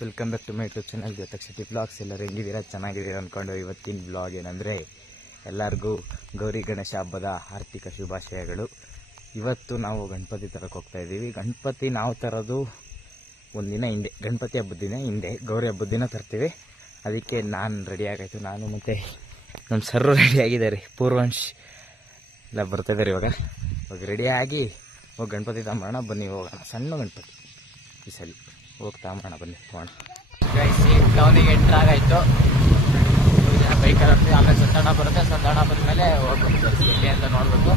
Welcome back to my YouTube channel Jyotakshati blogs. ಎಲ್ಲರೂ ಹೆಂಗಿದ್ದೀರಾ? ಚೆನ್ನಾಗಿದ್ದೀರಾ ಅಂದ್ಕೊಂಡು ಇವತ್ತಿನ ಬ್ಲಾಗ್ ಏನಂದರೆ ಎಲ್ಲರಿಗೂ ಗೌರಿ ಗಣೇಶ ಹಬ್ಬದ ಆರ್ಥಿಕ ಶುಭಾಶಯಗಳು. ಇವತ್ತು ನಾವು ಗಣಪತಿ ತರಕ್ಕೆ ಹೋಗ್ತಾ ಇದ್ದೀವಿ. ಗಣಪತಿ ನಾವು ತರೋದು ಒಂದಿನ ಹಿಂದೆ, ಗಣಪತಿ ಹಬ್ಬದ ದಿನ ಹಿಂದೆ, ಗೌರಿ ಹಬ್ಬದ ದಿನ ತರ್ತೀವಿ. ಅದಕ್ಕೆ ನಾನು ರೆಡಿ ಆಗಾಯ್ತು. ನಾನು ಮತ್ತು ನಮ್ಮ ಸರ್ರು ರೆಡಿ ಆಗಿದ್ದಾರೆ, ಪೂರ್ವಂಶ್ ಎಲ್ಲ ಬರ್ತಾಯಿದ್ದಾರೆ. ಇವಾಗ ರೆಡಿಯಾಗಿ ಹೋಗಿ ಗಣಪತಿ ತಗೊಂಬರೋಣ, ಬನ್ನಿ ಹೋಗೋಣ. ಸಣ್ಣ ಗಣಪತಿ ಈ ಸಲ ಹೋಗಿ ತಗೊಂಬರೋಣ, ಬನ್ನಿ ಹೋಗೋಣ. ಟೌನಿಗೆ ಎಂಟ್ರ್ ಆಗಾಯಿತು. ಬೈಕಲ್ಲಿ ಹೋಗ್ತೀವಿ, ಆಮೇಲೆ ಸಂತಾಣ ಬರುತ್ತೆ. ಸಂತಾಣ ಬಂದಮೇಲೆ ಹೋಗ್ಬೇಕು ಎಲ್ಲಿ ಅಂತ ನೋಡಬೇಕು.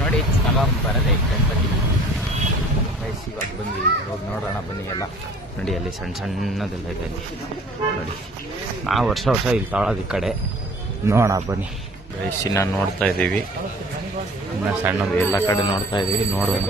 ನೋಡಿ ತಗೊಂಬರದೆ ಗಣಪತಿ ಗೈಸ್. ಇವಾಗ ಬಂದ್ವಿ, ಹೋಗಿ ನೋಡೋಣ ಬನ್ನಿ ಎಲ್ಲ. ನೋಡಿ ಅಲ್ಲಿ ಸಣ್ಣ ಸಣ್ಣದೆಲ್ಲ ಇದೆ ಅಲ್ಲಿ ನೋಡಿ. ನಾವು ವರ್ಷ ಇಲ್ಲಿ ತಗೊಳ್ಳೋದು ಈ ಕಡೆ. ನೋಡೋಣ ಬನ್ನಿ ಗೈಸ್. ಇನ್ನು ನೋಡ್ತಾ ಇದ್ದೀವಿ, ಇನ್ನು ಸಣ್ಣದು ಎಲ್ಲ ಕಡೆ ನೋಡ್ತಾ ಇದ್ದೀವಿ. ನೋಡೋಣ.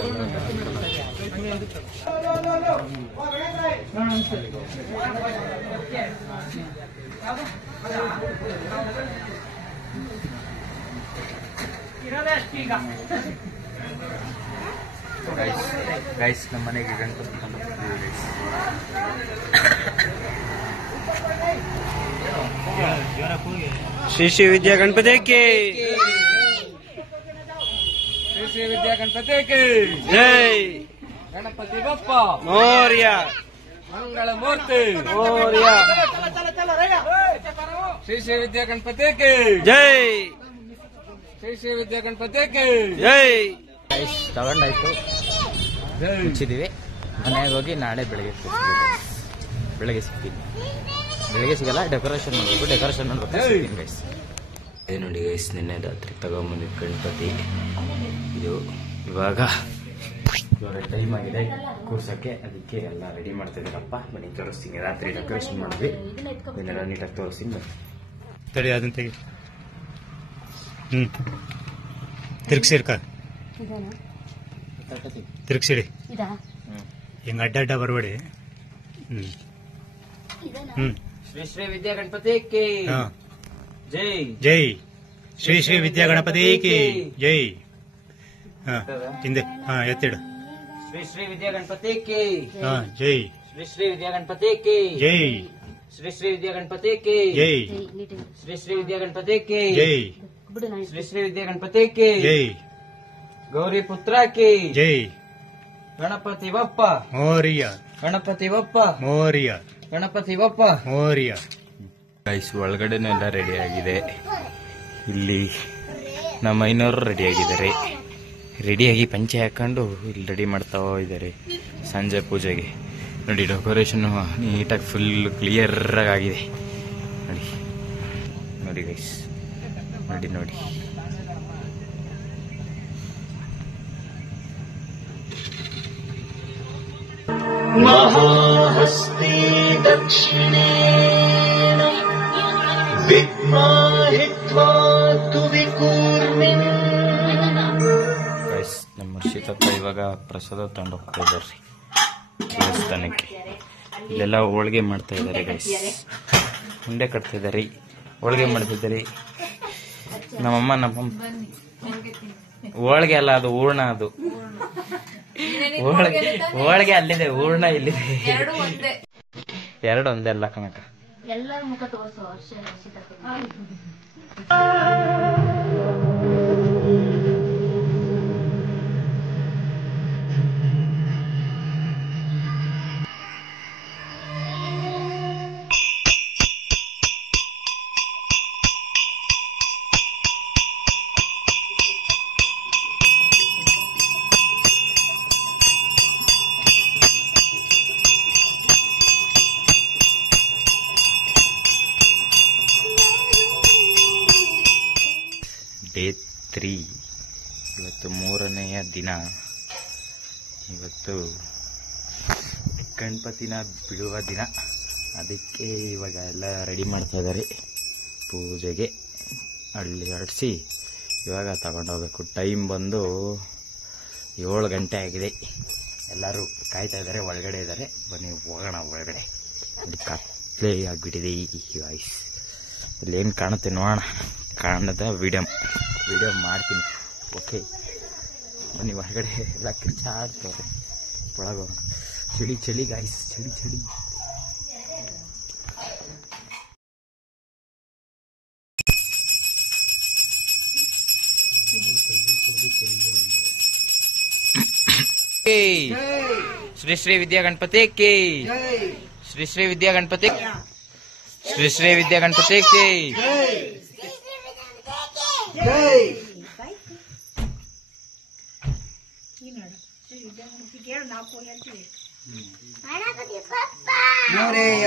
ಗೈಸ್ ನಮ್ಮ ಮನೆಗೆ ಗಣಪತಿ ತಂದಿದ್ದೀವಿ ಗೈಸ್. ಶ್ರೀ ಶ್ರೀ ವಿದ್ಯಾ ಗಣಪತಿ ಕಿ ಶ್ರೀ ಶ್ರೀ ವಿದ್ಯಾ ಗಣಪತಿ ಕಿ ಜೈ. ಗಣಪತಿ ಬಪ್ಪ ಮೋರ್ಯ ಮಂಗಳ ಮೂರ್ತಿ ಮೋರ್ಯ. ಶ್ರೀ ಶ್ರೀ ವಿದ್ಯಾ ಗಣಪತಿ ಕಿ ಜೈ. ಶ್ರೀ ಶ್ರೀ ವಿದ್ಯಾ ಗಣಪತಿ ಕಿ ಜೈ. ಗೈಸ್ ತಗೊಂಡಾಯ್ತು, ಮುಚ್ಚಿದ್ದೀವಿ. ಮನೆಗೆ ಹೋಗಿ ನಾಳೆ ಬೆಳಗ್ಗೆ ಸಿಗ್ತೀನಿ. ಬೆಳಗ್ಗೆ ಸಿಗಲ್ಲ, ಡೆಕೋರೇಷನ್ ಮಾಡಬೇಕು. ಡೆಕೋರೇಷನ್ ಮಾಡ್ಬೇಕು ಗೈಸ್. ಅದೇ ನೋಡಿ ಗೈಸ್, ನಿನ್ನೆ ರಾತ್ರಿ ತಗೊಂಬಂದಿದ್ದು ಗಣಪತಿ ಇದು. ಇವಾಗ ಟೈಮ್ ಆಗಿದೆ ಕೂರ್ಸೋಕ್ಕೆ, ಅದಕ್ಕೆ ಎಲ್ಲ ರೆಡಿ ಮಾಡ್ತಿದ್ದಾರಪ್ಪ. ಬನ್ನಿ ತೋರಿಸ್ತೀನಿ. ರಾತ್ರಿ ಡೆಕೋರೇಷನ್ ಮಾಡಿದ್ವಿ, ಇದನ್ನೆಲ್ಲ ನೀಟಾಗಿ ತೋರಿಸ್ತೀನಿ ಬನ್ನಿ. ತಡಿ ಅದನ್ನ ತೆಗಿ. ತಿರ್ಗ್ಸಿರ್ಕ ತಿರ್ಗ್ಸಿಡಿ. ಹಿಂಗ ಅಡ್ಡ ಬರಬೇಡಿ. ಶ್ರೀ ಶ್ರೀ ವಿದ್ಯಾ ಗಣಪತಿ ಕಿ ಜೈ. ಜೈ. ಶ್ರೀ ಶ್ರೀ ವಿದ್ಯಾ ಗಣಪತಿ ಕಿ ಜೈ. ಹಿಂದೆ ಎತ್ತಿಡು. ಶ್ರೀ ಶ್ರೀ ವಿದ್ಯಾ ಗಣಪತಿ ಕಿ ಜೈ. ಶ್ರೀ ಶ್ರೀ ವಿದ್ಯಾ ಗಣಪತಿ ಕಿ ಜೈ. ಶ್ರೀ ಶ್ರೀ ವಿದ್ಯಾ ಗಣಪತಿ ಕಿ ಜೈ. ಶ್ರೀ ಶ್ರೀ ವಿದ್ಯಾ ಗಣಪತಿ ಕಿ ಜೈ. ಶ್ರೀ ಶ್ರೀ ವಿದ್ಯಾ ಗಣಪತಿ ಕಿ ಜೈ. ಗೌರಿ ಪುತ್ರ ಕಿ ಜೈ. ಗಣಪತಿ ಬಪ್ಪ ಮೋರ್ಯ ಗಣಪತಿ ಬಪ್ಪ ಮೋರ್ಯ ಗಣಪತಿ ಬಪ್ಪ ಮೋರ್ಯ. ಗೈಸ್ ಒಳಗಡೆನೆಲ್ಲ ರೆಡಿ ಆಗಿದೆ. ಇಲ್ಲಿ ನಮ್ಮ ಐನವರು ರೆಡಿ ಆಗಿದ್ದಾರೆ. ರೆಡಿಯಾಗಿ ಪಂಚೆ ಹಾಕೊಂಡು ಇಲ್ಲಿ ರೆಡಿ ಮಾಡ್ತಾ ಇದ್ದಾರೆ ಸಂಜೆ ಪೂಜೆಗೆ. ನೋಡಿ ಡೆಕೋರೇಷನ್ ನೀಟಾಗಿ ಫುಲ್ ಕ್ಲಿಯರ್ ಆಗಿದೆ. ನೋಡಿ ನೋಡಿ ಗೈಸ್, ನೋಡಿ. ಮಹಾಹಸ್ತಿ ದಕ್ಷಿಣೇನ ವಿದ್ಮಾಹಿತ್ವಾ ತು ವಿಕೂರ್ಮಿನ್. ಗೈಸ್ ನಮ್ಮ ಶೀತಪ್ಪ ಇವಾಗ ಪ್ರಸಾದ ತಗೊಂಡು ಹೋಗ್ತಾ ಇದ್ದಾರೆ ದೇವಸ್ಥಾನಕ್ಕೆ. ಇಲ್ಲೆಲ್ಲ ಹೋಳಿಗೆ ಮಾಡ್ತಾ ಇದ್ದಾರೆ ಗೈಸ್. ಉಂಡೆ ಕಟ್ತಾ ಇದ್ದಾರೆ, ಹೋಳಿಗೆ ಮಾಡ್ತಿದ್ದಾರೆ. ನಮ್ಮಮ್ಮ ಹೋಳಿಗೆ ಅಲ್ಲ, ಅದು ಹೂರ್ಣ. ಅದು ಹೋಳಿಗೆ ಅಲ್ಲಿದೆ, ಹೂರ್ಣ ಇಲ್ಲಿದೆ. ಎರಡು ಒಂದೇ ಅಲ್ಲ ಕನಕ. ಎಲ್ಲರ ಮುಖ ತೋರಿಸೋ ಡೇ 3 ಇವತ್ತು 3ನೆಯ ದಿನ. ಇವತ್ತು ಗಣಪತಿನ ಬಿಡುವ ದಿನ. ಅದಕ್ಕೆ ಇವಾಗ ಎಲ್ಲ ರೆಡಿ ಮಾಡ್ತಾ ಇದ್ದಾರೆ ಪೂಜೆಗೆ. ಅಲ್ಲಿ ಹೊರಡಿಸಿ ಇವಾಗ ತಗೊಂಡೋಗ್ಬೇಕು. ಟೈಮ್ ಬಂದು 7 ಗಂಟೆ ಆಗಿದೆ. ಎಲ್ಲರೂ ಕಾಯ್ತಾ ಇದ್ದಾರೆ, ಒಳಗಡೆ ಇದ್ದಾರೆ. ಬನ್ನಿ ಹೋಗೋಣ ಒಳಗಡೆ. ಅಲ್ಲಿ ಕತ್ಲೆ ಆಗಿಬಿಟ್ಟಿದೆ ಈ ವಾಯ್ಸ್. ಇಲ್ಲಿ ಏನು ಕಾಣುತ್ತೆ ನೋಡೋಣ. ಕಾಣದ ವಿಡಿಯೋ ಮಾಡ್ತೀನಿ. ಓಕೆ ಬನ್ನಿ ಹೊರಗಡೆ. ಎಲ್ಲ ಕಿರ್ಚಾಡ್ತವ್ರೆ ಒಳಗೋಣ. ಚಳಿ ಗಾಯ್ಸ್, ಚಳಿ ಶ್ರೀ ಶ್ರೀ ವಿದ್ಯಾ ಗಣಪತಿ ಕಿ ಶ್ರೀ ಶ್ರೀ ವಿದ್ಯಾ ಗಣಪತಿ ಶ್ರೀ ಶ್ರೀ ವಿದ್ಯಾ ಗಣಪತಿ ಕಿ ಮೋರೆಯ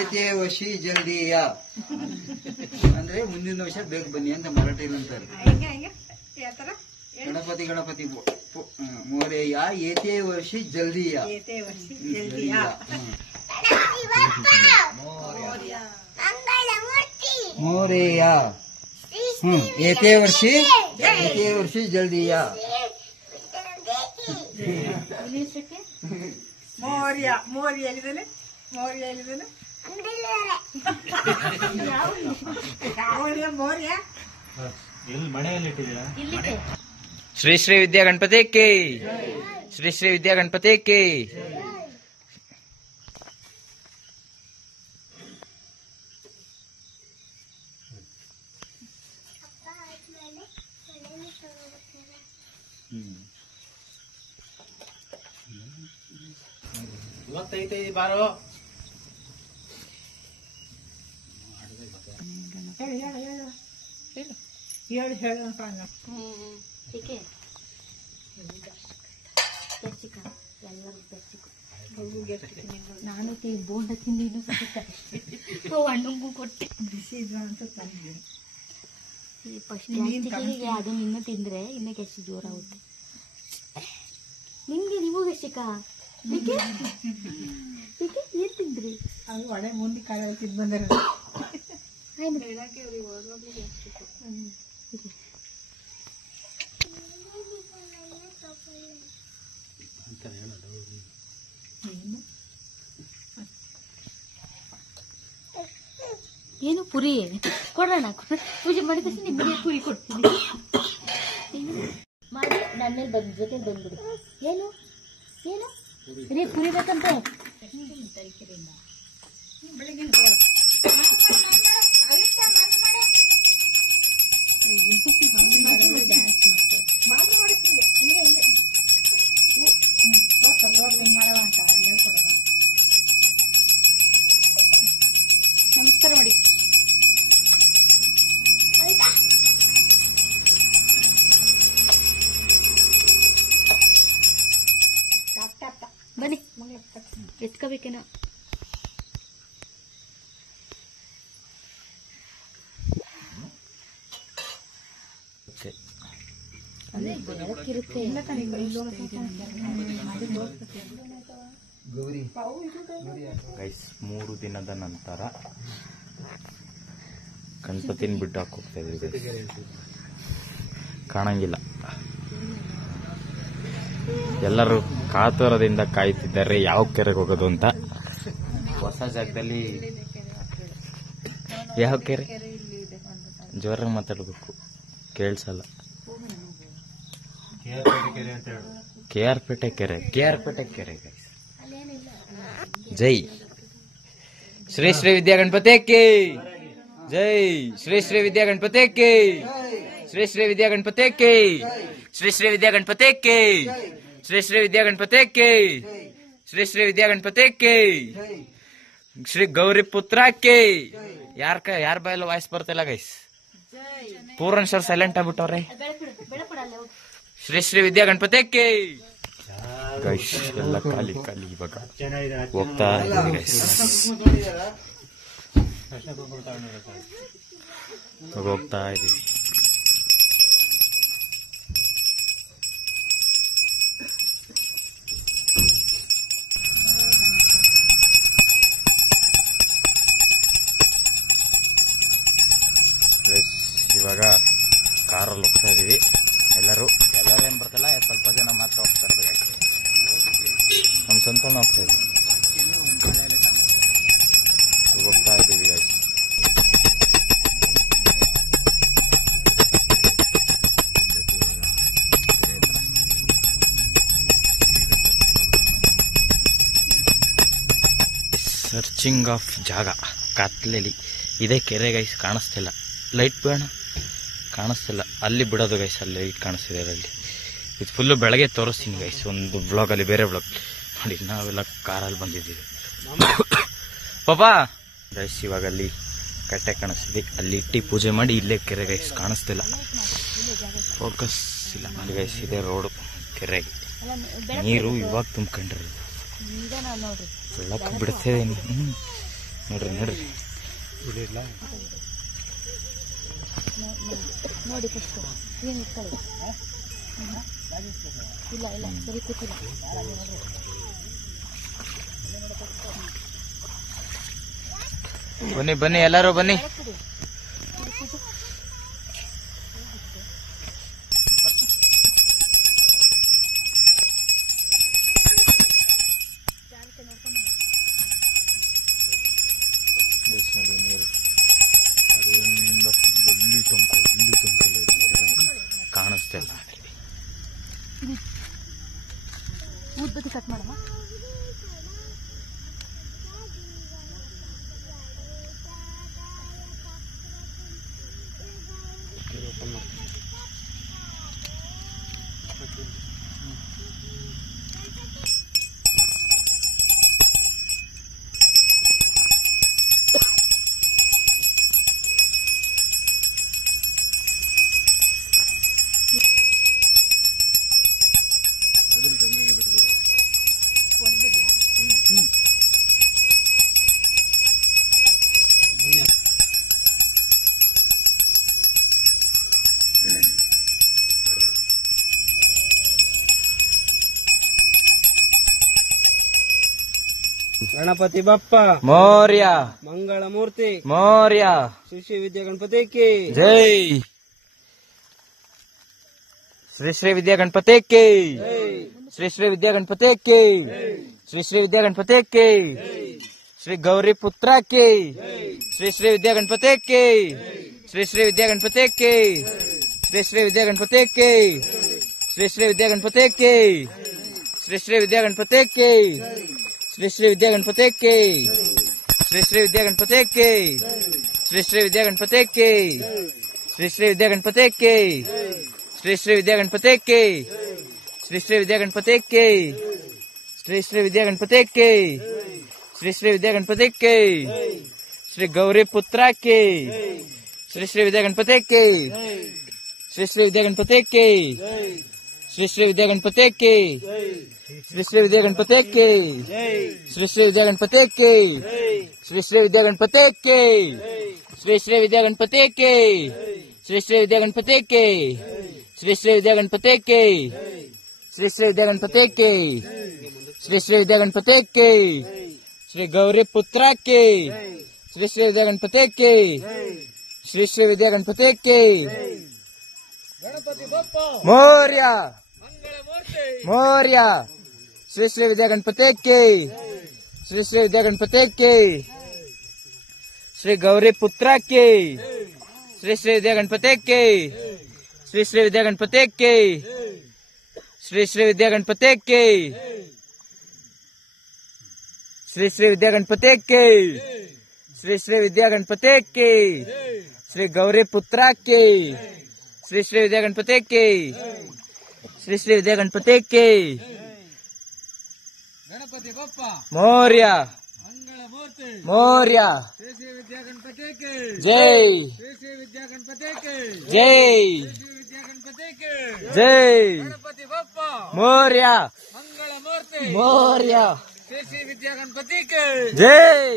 ಏತೇ ವಶಿ ಜಲ್ದಿಯ ಅಂದ್ರೆ ಮುಂದಿನ ವರ್ಷ ಬೇಗ ಬನ್ನಿ ಅಂತ ಮರಾಠಿಲಿ ಅಂತಾರೆ. ಗಣಪತಿ ಗಣಪತಿ ಮೋರೆಯ ಏತೇ ವರ್ಷಿ ಜಲ್ದಿಯ ಮೋರೆಯ ಏತೇ ವರ್ಷಿ ಜಲ್ದಿಯ ಮೋರ್ಯ ಮೋರ್ಯ ಎಲ್ಲಿದ್ದಾನೆ ಮೋರ್ಯ ಎಲ್ಲಿದ್ದಾನೆ ಮೋರ್ಯ ಇಲ್ಲಿ ಮನೆಯಲ್ಲಿ ಇಟ್ಟಿದ್ದೀರಾ? ಶ್ರೀ ಶ್ರೀ ವಿದ್ಯಾ ಗಣಪತಿ ಕಿ ಶ್ರೀ ಶ್ರೀ ವಿದ್ಯಾ ಗಣಪತಿ ಕಿ ಇವತ್ತೈತೆ ಬಾರೋ. ಹೇಳು ಹೇಳು ಏಕೆ ಬೆಚ್ಚಿಕ ಎಲ್ಲರೂ ಬೆಚ್ಚಿಕ ನಾನು ಬೋಂಡ ತಿಂದು ಇನ್ನೂ ಸ್ವಲ್ಪ ಹಣ್ಣುಗೂ ಕೊಟ್ಟೆ ಬಿಸಿ ಇದ್ರು ಅಂತ ತಂದೆ ಫಸ್ಟ್ ಅದನ್ನ ಇನ್ನೂ ತಿಂದ್ರೆ ಇನ್ನೂ ಕೆಸಿ ಜೋರಾಗುತ್ತೆ ನಿಮ್ಗೆ ನೀವು ಗೆಷ್ಟಿಕ ಏನ್ ತಿಂದ್ರಿ ಅದು ಒಳ್ಳೆ ಮುಂದೆ ಕಾಲ ತಿಂದು ಬಂದಾರ ಏನು ಪುರಿ ಕೊಡೋಣ ಪೂಜೆ ಮಾಡಿದ ತಕ್ಷಣ ನಿಮಗೆ ಪುರಿ ಕೊಡ್ತೀನಿ ಮಾಡಿ ನನ್ನ ಮೇಲೆ ಬಂದ್ ಜೊತೆ ಬಂದ್ಬಿಡಿ ಏನು ಏನು ರೀ ಪುರಿ ಬೇಕಂತೆ ಬೆಳಿಗ್ಗೆ ನಮಸ್ಕಾರ ಮಾಡಿ ಬನ್ನಿ ಎತ್ಕೋಬೇಕೇನೋ ಗೈಸ್ 3 ದಿನದ ನಂತರ ಗಣಪತಿನ ಬಿಟ್ಟು ಹಾಕೋಗ್ತಾ ಇದೀವಿ. ಕಾಣಂಗಿಲ್ಲ. ಎಲ್ಲರೂ ಕಾತುರದಿಂದ ಕಾಯ್ತಿದ್ದಾರೆ ಯಾವ ಕೆರೆಗೆ ಹೋಗೋದು ಅಂತ. ಹೊಸ ಜಾಗದಲ್ಲಿ ಯಾವ ಕೆರೆ ಜೋರಾಗಿ ಮಾತಾಡ್ಬೇಕು, ಕೇಳಿಸಲ್ಲ. KR ಪೇಟೆ ಕೆರೆ ಗೈಸ್. ಜೈ ಶ್ರೀ ಶ್ರೀ ವಿದ್ಯಾ ಗಣಪತಿ ಕಿ ಜೈ ಶ್ರೀ ಶ್ರೀ ವಿದ್ಯಾ ಗಣಪತಿ ಕಿ ಶ್ರೀ ಶ್ರೀ ವಿದ್ಯಾ ಗಣಪತಿ ಕಿ ಶ್ರೀ ಶ್ರೀ ವಿದ್ಯಾ ಗಣಪತಿ ಕಿ ಶ್ರೀ ಶ್ರೀ ವಿದ್ಯಾ ಗಣಪತಿ ಕಿ ಶ್ರೀ ಶ್ರೀ ವಿದ್ಯಾ ಗಣಪತಿ ಕಿ ಶ್ರೀ ಗೌರಿ ಪುತ್ರ ಕಿ. ಯಾರ ಬಾಯಲ್ಲ ವಾಯ್ಸ್ ಬರ್ತಿಲ್ಲ ಗೈಸ್. ಪೂರ್ಣ ಸರ್ ಸೈಲೆಂಟ್ ಆಗ್ಬಿಟ್ಟವ್ರೆ. ಶ್ರೀ ಶ್ರೀ ವಿದ್ಯಾ ಗಣಪತಿ ಕಿ ಗೈಸ್. ಎಲ್ಲ ಖಾಲಿ ಇವಾಗ ಹೋಗ್ತಾ ಇದ್ದೀವಿ ಗೈಸ್. ಹೋಗ್ತಾ ಇದೀವಿ. ಇವಾಗ ಕಾರಲ್ಲಿ ಹೋಗ್ತಾ ಇದೀವಿ. ಎಲ್ಲರೂ ಏನ್ ಬರ್ತಿಲ್ಲ, ಸ್ವಲ್ಪ ಜನ ಮಾತ್ರ ಹೋಗ್ತಾ ಇರ್ಬೇಕು. ನಮ್ಮ ಸ್ವಂತ ಹೋಗ್ತಾ ಇದೀವಿ. ಹೋಗ್ತಾ ಇದ್ದೀವಿ ಗೈಸ್. ಸರ್ಚಿಂಗ್ ಆಫ್ ಜಾಗ ಕತ್ಲೆಲಿ ಇದೆ ಕೆರೆ ಗೈಸ್. ಕಾಣಿಸ್ತಿಲ್ಲ. ಲೈಟ್ ಬೇಡ ಕಾಣಿಸ್ತಿಲ್ಲ, ಅಲ್ಲಿ ಬಿಡೋದು ಗೈಸ್, ಅಲ್ಲಿ ಲೈಟ್ ಕಾಣಿಸ್ತಿದೆ ಅಲ್ಲಿ. ಇದು ಫುಲ್ಲು ಬೆಳಗ್ಗೆ ತೋರಿಸ್ತೀನಿ ಗೈಸ್, ಒಂದು ಬ್ಲಾಗಲ್ಲಿ, ಬೇರೆ ಬ್ಲಾಗ್ ನೋಡಿ. ನಾವೆಲ್ಲ ಕಾರಲ್ಲಿ ಬಂದಿದ್ದೀವಿ ಪಾಪಾ ಗೈಸ್. ಇವಾಗ ಅಲ್ಲಿ ಕಟ್ಟೆ ಕಾಣಿಸ್ತಿದೆ, ಅಲ್ಲಿ ಇಟ್ಟು ಪೂಜೆ ಮಾಡಿ ಇಲ್ಲೇ ಕೆರೆ ಗೈಸ್. ಕಾಣಿಸ್ತಿಲ್ಲ, ಫೋಕಸ್ ಇಲ್ಲ ಅಲ್ಲಿ ಗೈಸ್. ಇದೆ ರೋಡು, ಕೆರೆಗೆ ನೀರು ಇವಾಗ ತುಂಬ್ಕೊಂಡ್ರಿ, ಬೆಳಕು ಬಿಡ್ತೇವೆ. ನೋಡ್ರಿ ನೋಡ್ರಿ ನೋಡಿ ಫಸ್ಟ್ ಏನು ಇಟ್ಕೊಳ್ಳಿ. ಇಲ್ಲ ಇಲ್ಲ ಸರಿ ಕೂತಿಲ್ಲ. ಬನ್ನಿ ಬನ್ನಿ ಎಲ್ಲರೂ ಬನ್ನಿ. ನೋಡಿ ನೀರು ಅದರಿಂದ ಫುಲ್ ಇಲ್ಲಿ ತುಂಬಿಲ್ಲ, ಕಾಣಿಸ್ತಾ ಇಲ್ಲ. ಊದ್ಬತ್ತಿ ಕಟ್ ಮಾಡಮ್ಮ. ಗಣಪತಿ ಬಪ್ಪ ಮೌರ್ಯ ಮಂಗಳ ಮೂರ್ತಿ ಮೌರ್ಯ ಶ್ರೀ ಶ್ರೀ ವಿದ್ಯಾ ಗಣಪತಿ ಕಿ ಜೈ. ಶ್ರೀ ಶ್ರೀ ವಿದ್ಯಾ ಗಣಪತಿ ಕಿ, ಶ್ರೀ ಶ್ರೀ ವಿದ್ಯಾ ಗಣಪತಿ ಕಿ, ಶ್ರೀ ಶ್ರೀ ವಿದ್ಯಾ ಗಣಪತಿ ಕಿ, ಶ್ರೀ ಗೌರಿ ಪುತ್ರ ಕಿ, ಶ್ರೀ ಶ್ರೀ ವಿದ್ಯಾ ಗಣಪತಿ ಕಿ, ಶ್ರೀ ಶ್ರೀ ವಿದ್ಯಾ ಗಣಪತಿ ಕಿ, ಶ್ರೀ ಶ್ರೀ ವಿದ್ಯಾ ಗಣಪತಿ ಕಿ, ಶ್ರೀ ಶ್ರೀ ವಿದ್ಯಾ ಗಣಪತಿ ಕಿ, ಶ್ರೀ ಶ್ರೀ ವಿದ್ಯಾ ಗಣಪತಿ ಕಿ, ಶ್ರೀ ಶ್ರೀ ವಿದ್ಯಾ ಗಣಪತಿ ಕಿ, ಶ್ರೀ ಶ್ರೀ ವಿದ್ಯಾ ಗಣಪತಿ ಕಿ, ಶ್ರೀ ಶ್ರೀ ವಿದ್ಯಾ ಗಣಪತಿ ಕಿ, ಶ್ರೀ ಶ್ರೀ ವಿದ್ಯಾ ಗಣಪತಿ ಕಿ, ಶ್ರೀ ಶ್ರೀ ವಿದ್ಯಾ ಗಣಪತಿ ಕಿ, ಶ್ರೀ ಶ್ರೀ ವಿದ್ಯಾ ಗಣಪತಿ ಕಿ, ಶ್ರೀ ಶ್ರೀ ವಿದ್ಯಾ ಗಣಪತಿ ಕಿ, ಶ್ರೀ ಶ್ರೀ ವಿದ್ಯಾ ಗಣಪತಿ ಕಿ, ಶ್ರೀ ಗೌರಿ ಪುತ್ರ ಕಿ, ಶ್ರೀ ಶ್ರೀ ವಿದ್ಯಾ ಗಣಪತಿ ಕಿ, ಶ್ರೀ ಶ್ರೀ ವಿದ್ಯಾ ಗಣಪತಿ ಕಿ, ಶ್ರೀ ಶ್ರೀ ವಿದ್ಯಾ ಗಣಪತಿ ಕಿ, ಶ್ರೀ ಶ್ರೀ ವಿದ್ಯಾ ಗಣಪತಿ ಕಿ, ಶ್ರೀ ಶ್ರೀ ವಿದ್ಯಾ ಗಣಪತಿ ಕಿ, ಶ್ರೀ ಶ್ರೀ ವಿದ್ಯಾ ಗಣಪತಿ ಕಿ, ಶ್ರೀ ಶ್ರೀ ವಿದ್ಯಾ ಗಣಪತಿ ಕಿ, ಶ್ರೀ ಶ್ರೀ ವಿದ್ಯಾ ಗಣಪತಿ ಕಿ, ಶ್ರೀ ಶ್ರೀ ವಿದ್ಯಾ ಗಣಪತಿ ಕಿ, ಶ್ರೀ ಶ್ರೀ ವಿದ್ಯಾ ಗಣಪತಿ ಕಿ, ಶ್ರೀ ಶ್ರೀ ವಿದ್ಯಾ ಗಣಪತಿ ಕಿ, ಶ್ರೀ ಗೌರಿ ಪುತ್ರ ಕಿ, ಶ್ರೀ ಶ್ರೀ ವಿದ್ಯಾ ಗಣಪತಿ ಕಿ, ಶ್ರೀ ಶ್ರೀ ವಿದ್ಯಾ ಗಣಪತಿ ಕಿ, ಮೌರ್ಯ ಮೌರ್ಯ, ಶ್ರೀ ಶ್ರೀ ವಿದ್ಯಾ ಗಣಪತಿ ಕಿ, ಶ್ರೀ ಶ್ರೀ ವಿದ್ಯಾ ಗಣಪತಿ ಕಿ, ಶ್ರೀ ಗೌರಿ ಪುತ್ರ ಕಿ, ಶ್ರೀ ಶ್ರೀ ವಿದ್ಯಾ ಗಣಪತಿ ಕಿ, ಶ್ರೀ ಶ್ರೀ ವಿದ್ಯಾ ಗಣಪತಿ ಕಿ, ಶ್ರೀ ಶ್ರೀ ವಿದ್ಯಾ ಗಣಪತಿ ಕಿ, ಶ್ರೀ ಶ್ರೀ ವಿದ್ಯಾ ಗಣಪತಿ ಕಿ, ಶ್ರೀ ಶ್ರೀ ವಿದ್ಯಾ ಗಣಪತಿ ಕಿ, ಶ್ರೀ ಗೌರಿ ಪುತ್ರ ಕಿ, ಶ್ರೀ ಶ್ರೀ ವಿದ್ಯಾ ಗಣಪತಿ ಕಿ, ಶ್ರೀ ಶ್ರೀ ವಿದ್ಯಾ ಗಣಪತಿ ಕಿ, ಗಣಪತಿ ಬಪ್ಪ ಮೌರ್ಯ ಮಂಗಳ ಮೂರ್ತಿ ಮೌರ್ಯ ಶ್ರೀ ಶ್ರೀ ವಿದ್ಯಾ ಗಣಪತಿ ಕಿ ಜೈ, ಶ್ರೀ ಶ್ರೀ ವಿದ್ಯಾ ಗಣಪತಿ ಕಿ ಜೈ, ಶ್ರೀ ವಿದ್ಯಾ ಗಣಪತಿ ಕಿ ಜೈ, ಗಣಪತಿ ಬಪ್ಪ ಮೌರ್ಯ ಮಂಗಳ ಮೂರ್ತಿ ಮೌರ್ಯ ಶ್ರೀ ಶ್ರೀ ವಿದ್ಯಾ ಗಣಪತಿ ಕಿ ಜೈ.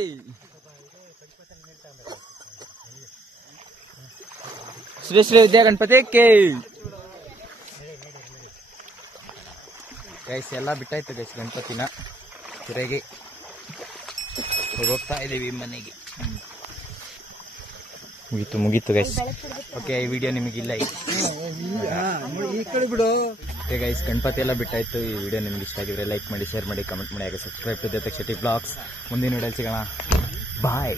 ಶ್ರೀ ಶ್ರೀ ವಿದ್ಯಾ ಗಣಪತಿ ಕಿ. ಗೈಸ್ ಎಲ್ಲ ಬಿಟ್ಟಾಯ್ತು ಗೈಸ್ ಗಣಪತಿನ ಕೆರೆಗೆ. ಹೋಗ್ತಾ ಇದೀವಿ ಮನೆಗೆ. ಮುಗೀತು ಗೈಸ್. ಓಕೆ, ಈ ವಿಡಿಯೋ ನಿಮಗಿಲ್ಲ ಈ ಕಡೆ ಬಿಡು. ಓಕೆ ಗೈಸ್, ಗಣಪತಿ ಎಲ್ಲ ಬಿಟ್ಟಾಯ್ತು. ಈ ವಿಡಿಯೋ ನಿಮ್ಗೆ ಇಷ್ಟ ಆಗಿದ್ರೆ ಲೈಕ್ ಮಾಡಿ, ಶೇರ್ ಮಾಡಿ, ಕಮೆಂಟ್ ಮಾಡಿ, ಹಾಗೆ ಸಬ್ಸ್ಕ್ರೈಬ್ ಟು ದೇವತಕ್ ಶೆಟ್ಟಿ ಬ್ಲಾಗ್ಸ್. ಮುಂದಿನ ವಿಡಿಯೋ ಸಿಗೋಣ. ಬಾಯ್.